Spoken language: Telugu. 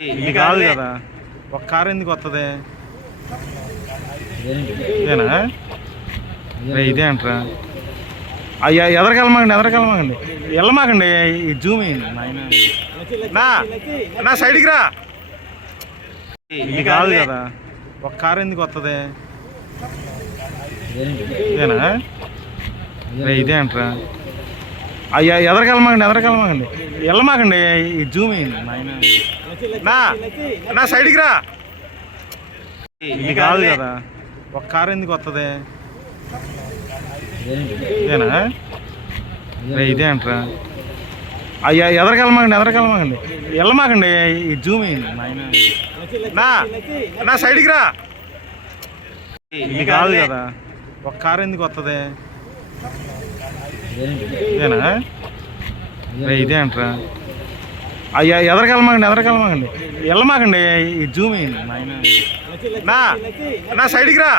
ఇది కాదు కదా. ఒక కారు ఎందుకు వస్తుంది ఇదేనా? ఇదే అంటారా. అయ్యా ఎదరికెళ్ళమాకండి ఎదరికెళ్ళమాకండి వెళ్ళమాకండి ఈ జూమ్ అయింది నా నా సైడ్కి రా. ఇది కాదు కదా. ఒక కారు ఎందుకు వస్తుంది ఇదేనా? ఇదే అంటారా. ఎదరకెళ్ళమాకండి ఎదరకెళ్ళమాకండి వెళ్ళమాకండి ఈ జూమ్ అయ్యింది నా నా సైడ్కి రా. ఇది కాదు కదా. ఒక కారు ఎందుకు వస్తుంది ఇదేనా? ఇదే అంటారా. అయ్యా ఎదరకెళ్ళమాకండి ఎదరకెళ్ళమాకండి వెళ్ళమాకండి ఈ జూమ్ అయ్యింది నా నా సైడ్కి రా. ఇది కాదు కదా. ఒక కారు ఎందుకు వస్తుంది ఇదేనా? ఇదే అంటారా. అయ్యా ఎదరికెళ్ళమాకండి ఎదరికెళ్ళమాకండి. వెళ్ళమాకండి జూమ్ అయ్యింది. నాయన నా నా సైడ్కి రా.